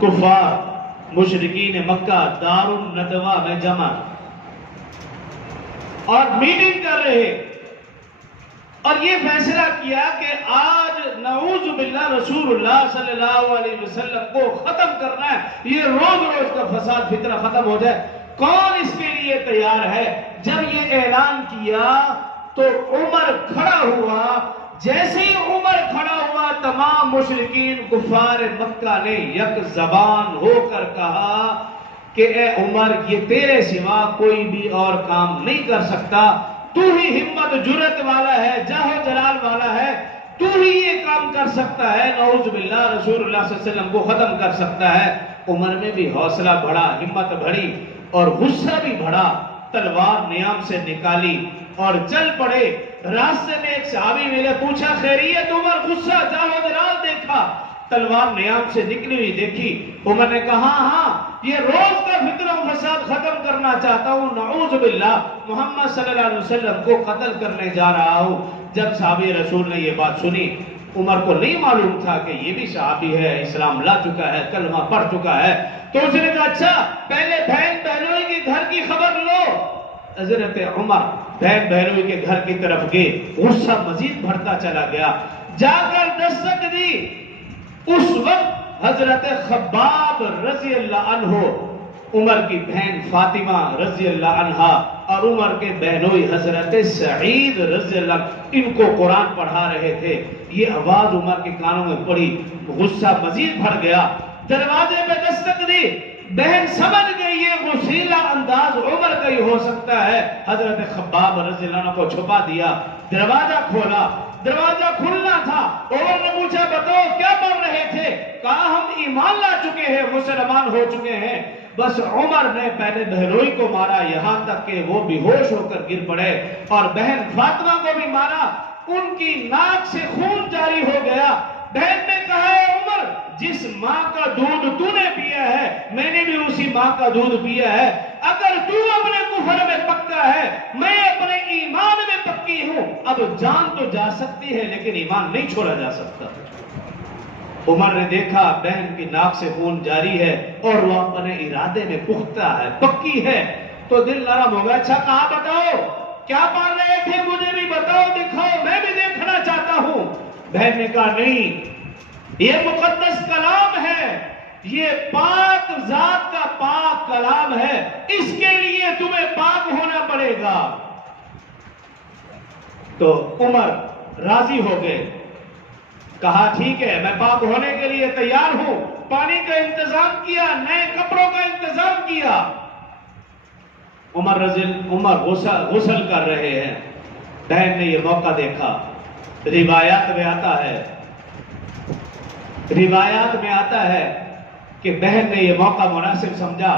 کفار مشرکین مکہ دار الندوہ میں جمع اور میٹنگ کر رہے اور یہ فیصلہ کیا کہ آج نعوذ باللہ رسول اللہ صلی اللہ علیہ وسلم کو ختم کرنا ہے، یہ روز روز کا فساد فتنہ ختم ہو جائے۔ کون اس کے لیے تیار ہے؟ جب یہ اعلان کیا تو عمر کھڑا ہوا، جیسے ہی عمر کھڑا ہوا تمام مشرکین کفار مکہ نے یک زبان ہو کر کہا کہ اے عمر، یہ تیرے سوا کوئی بھی اور کام نہیں کر سکتا، تو ہی ہمت جرت والا ہے، جاہ و جلال والا ہے، تو ہی یہ کام کر سکتا ہے، نعوذ باللہ رسول اللہ صلی اللہ علیہ وسلم کو ختم کر سکتا ہے۔ عمر میں بھی حوصلہ بڑھا، ہمت بڑھی اور غصہ بھی بڑھا، تلوار نیام سے نکالی اور چل پڑے۔ راستے میں ایک صحابی ملے، پوچھا خیریت عمر؟ غصہ جاہ و جلال دیکھا، تلوار نیام سے نکلی ہوئی دیکھی۔ عمر نے کہا ہاں یہ روز کا فتنہ و فساد ختم کرنا چاہتا ہوں، نعوذ باللہ محمد صلی اللہ علیہ وسلم کو قتل کرنے جا رہا ہوں۔ جب صحابی رسول نے یہ بات سنی، عمر کو نہیں معلوم تھا کہ یہ بھی صحابی ہے، اسلام لا چکا ہے، کلمہ پڑھ چکا ہے، تو اس نے کہا اچھا پہلے بہن بہنوئی کے گھر کی خبر لو۔ حضرت عمر بہن بہنوئی کے گھر کی طرف گئے، غصہ مزید بڑھتا چلا گیا، جا کر دستک دی۔ اس وقت حضرت خباب رضی اللہ عنہ، عمر کی بہن فاطمہ رضی اللہ عنہا اور عمر کے بہنوئی حضرت سعید رضی اللہ عنہ، ان کو قرآن پڑھا رہے تھے۔ یہ آواز عمر کے کانوں میں پڑی، غصہ مزید بڑھ گیا، دروازے پہ دستک دی۔ بہن سمجھ گئی یہ غصیلا انداز عمر کا ہی ہو سکتا ہے، حضرت خباب رضی اللہ عنہ کو چھپا دیا، دروازہ کھولا، دروازہ کھلنا تھا۔ عمر نے پوچھا بتاؤ کیا پڑھ رہے تھے؟ کہا ہم ایمان لا چکے ہیں، مسلمان ہو چکے ہیں۔ بس عمر نے پہلے بہنوئی کو مارا یہاں تک کہ وہ بے ہوش ہو کر گر پڑے، اور بہن فاطمہ کو بھی مارا، ان کی ناک سے خون جاری ہو گیا۔ بہن نے کہا اے عمر، جس ماں کا دودھ تو نے پیا ہے میں نے بھی اسی ماں کا دودھ پیا ہے، اگر تو اپنے کفر میں پکا ہے میں اپنے ایمان میں پکی ہوں، اب جان تو جا سکتی ہے لیکن ایمان نہیں چھوڑا جا سکتا۔ عمر نے دیکھا بہن کی ناک سے خون جاری ہے اور وہ اپنے ارادے میں پختہ ہے، پکی ہے، تو دل نرم ہو گیا۔ اچھا کہا بتاؤ کیا پڑھ رہے تھے، مجھے بھی بتاؤ، دکھاؤ، میں بھی دیکھنا چاہتا ہوں۔ بہن نے کہا نہیں، یہ مقدس کلام ہے، یہ پاک ذات کا پاک کلام ہے، اس کے لیے تمہیں پاک ہونا پڑے گا۔ تو عمر راضی ہو گئے، کہا ٹھیک ہے میں پاک ہونے کے لیے تیار ہوں۔ پانی کا انتظام کیا، نئے کپڑوں کا انتظام کیا۔ عمر غسل کر رہے ہیں، بہن نے یہ موقع دیکھا۔ روایات میں آتا ہے کہ بہن نے یہ موقع مناسب سمجھا،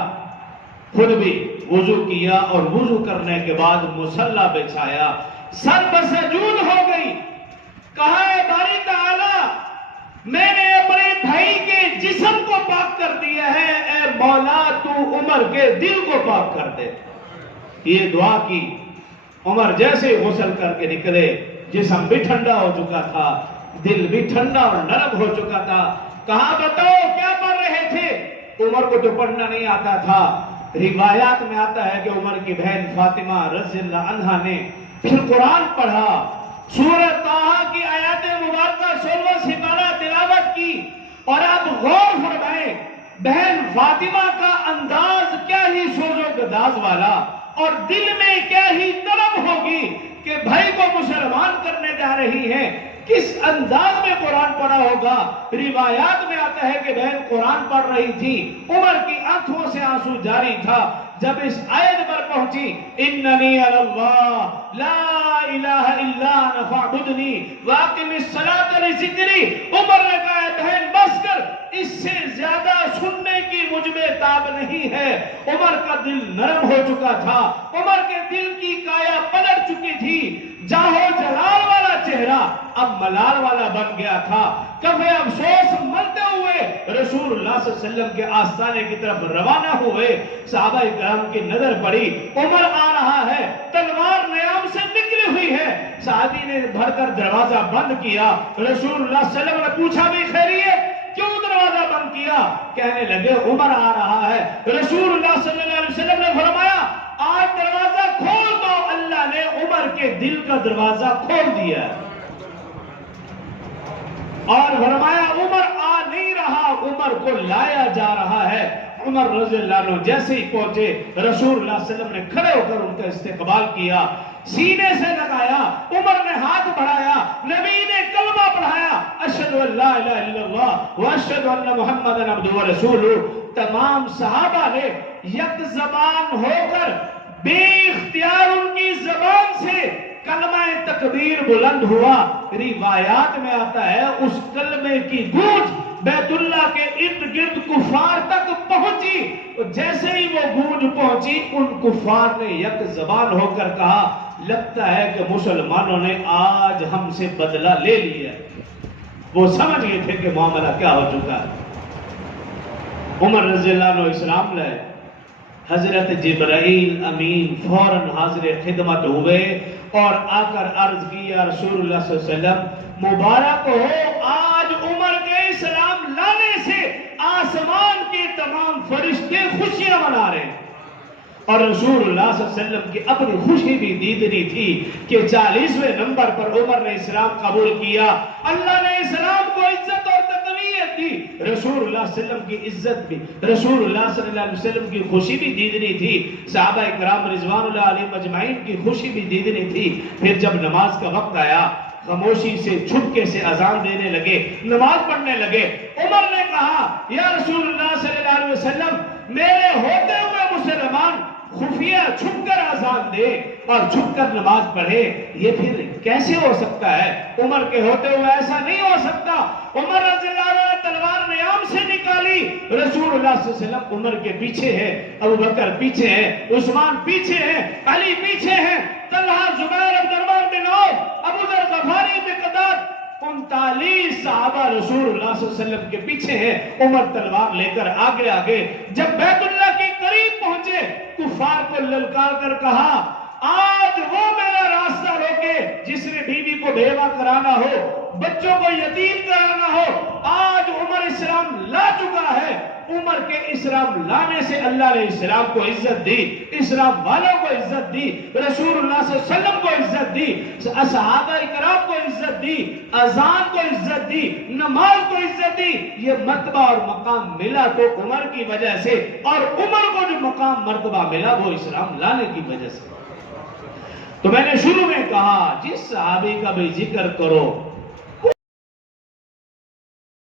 خود بھی وضو کیا اور وضو کرنے کے بعد مصلی بچھایا، سر بسجود ہو گئی، کہا اے باری تعالی میں نے اپنے بھائی کے جسم کو پاک کر دیا ہے، اے مولا تو عمر کے دل کو پاک کر دے۔ یہ دعا کی۔ عمر جیسے غسل کر کے نکلے، جسم بھی ٹھنڈا ہو چکا تھا، دل بھی ٹھنڈا اور نرم ہو چکا تھا۔ کہا بتاؤ کیا پڑھ رہے تھے؟ عمر کو تو پڑھنا نہیں آتا تھا۔ روایات میں آتا ہے کہ عمر کی بہن فاطمہ رضی اللہ عنہا نے پھر قرآن پڑھا، سورہ طٰہٰ کی آیات مبارکہ 16 سپارہ تلاوت کی، اور آپ غور فرمائیں بہن فاطمہ کا انداز کیا ہی سوز و گداز والا، اور دل میں کیا ہی نرم ہوگی کہ بھائی کو مسلمان کرنے جا رہی ہیں، کس انداز میں قرآن پڑھا ہوگا۔ روایات میں آتا ہے کہ بہن قرآن پڑھ رہی تھی، عمر کی آنکھوں سے آنسو جاری تھا۔ جب اس آیت پر پہنچی اننی علی اللہ لا الہ الا انا فاعبدنی واقم الصلاۃ لذکری، عمر نے کہا بہن بس کر، اس سے زیادہ سننے کی مجھ میں تاب نہیں ہے۔ عمر کا دل نرم ہو چکا تھا، عمر کے دل کی کایا پلٹ چکی تھی، جاہو جلال والا چہرہ اب ملال والا بن گیا تھا۔ کفے افسوس ملتے ہوئے رسول اللہ صلی اللہ علیہ وسلم کے آستانے کی طرف روانہ ہوئے۔ صحابہ کرام کی نظر پڑی، عمر آ رہا ہے، تلوار نیام سے نکلی ہوئی ہے۔ صحابی نے بھر کر دروازہ بند کیا۔ رسول اللہ صلی اللہ علیہ وسلم نے پوچھا بھی خیریت کیوں دروازہ بند کیا؟ کیا، کہنے لگے عمر آ رہا ہے۔ رسول اللہ صلی اللہ علیہ وسلم نے فرمایا آج دروازہ کھول دو، اللہ نے عمر کے دل کا دروازہ کھول دیا اور فرمایا عمر آ نہیں رہا، عمر کو لایا جا رہا ہے۔ عمر رضی اللہ عنہ جیسے ہی پہنچے، رسول اللہ صلی اللہ علیہ وسلم نے کھڑے ہو کر ان کا استقبال کیا، سینے سے لگایا، عمر نے ہاتھ بڑھایا، نبی نے کلمہ پڑھایا، اشہد ان لا الہ الا اللہ واشہد ان محمدا عبدہ ورسولہ۔ تمام صحابہ نے یک زبان ہو کر بے اختیار ان کی زبان سے کلمہ تکبیر بلند ہوا۔ روایات میں آتا ہے اس کلمے کی گونج بیت اللہ کے ارد گرد کفار تک پہنچی، جیسے ہی وہ گونج پہنچی ان کفار نے یک زبان ہو کر کہا لگتا ہے کہ مسلمانوں نے آج ہم سے بدلہ لے لیا۔ وہ سمجھ گئے تھے کہ معاملہ کیا ہو چکا ہے۔ عمر رضی اللہ عنہ اسلام لائے، حضرت جبرائیل امین فوراً حاضر خدمت ہوئے اور آ کر عرض کی یا رسول اللہ صلی اللہ علیہ وسلم مبارک ہو، آج عمر کے اسلام لانے سے آسمان کے تمام فرشتے خوشیاں منا رہے ہیں۔ اور رسول اللہ صلی اللہ علیہ وسلم کی اپنی خوشی بھی دیدنی تھی کہ 40ویں نمبر پر عمر نے اسلام قبول کیا۔ اللہ نے اسلام کو عزت اور تقویت دی، رسول اللہ صلی اللہ علیہ وسلم کی عزت بھی، رسول اللہ صلی اللہ علیہ وسلم کی خوشی بھی دیدنی تھی، صحابہ کرام رضوان اللہ علیہم اجمعین کی خوشی بھی دیدنی تھی۔ پھر جب نماز کا وقت آیا، خاموشی سے چھپکے سے اذان دینے لگے، نماز پڑھنے لگے۔ عمر نے کہا یا رسول اللہ صلی اللہ علیہ وسلم میرے ہوتے ہوئے مسلمان خفیہ چھپ کر اذان دے اور چھپ کر نماز پڑھے، یہ پھر کیسے ہو سکتا ہے؟ عمر کے ہوتے ہوئے ایسا نہیں ہو سکتا۔ عمر رضی اللہ عنہ نے تلوار نیام سے نکالی، رسول اللہ صلی اللہ علیہ وسلم عمر کے پیچھے ہے، ابو بکر پیچھے ہے، عثمان پیچھے ہے، علی پیچھے ہے، طلحہ زبیر عبد الرحمن بن عوف ابو ذر غفاری مقداد 39 صحابہ رسول اللہ صلی اللہ علیہ وسلم کے پیچھے ہیں۔ عمر تلوار لے کر آگے آگے جب بیت اللہ کے قریب پہنچے، کفار کو للکار کر کہا آج وہ میرا راستہ روکے جس نے بیوی کو بیوہ کرانا ہو، بچوں کو یتیم کرانا ہو، آج عمر اسلام لا چکا ہے۔ عمر کے اسلام لانے سے اللہ نے اسلام کو عزت دی، اسلام والوں کو عزت دی، رسول اللہ صلی اللہ علیہ وسلم کو عزت دی، صحابہ کرام کو عزت دی، اذان کو عزت دی، نماز کو عزت دی۔ یہ مرتبہ اور مقام ملا تو عمر کی وجہ سے، اور عمر کو جو مقام مرتبہ ملا وہ اسلام لانے کی وجہ سے۔ تو میں نے شروع میں کہا جس صحابی کا بھی ذکر کرو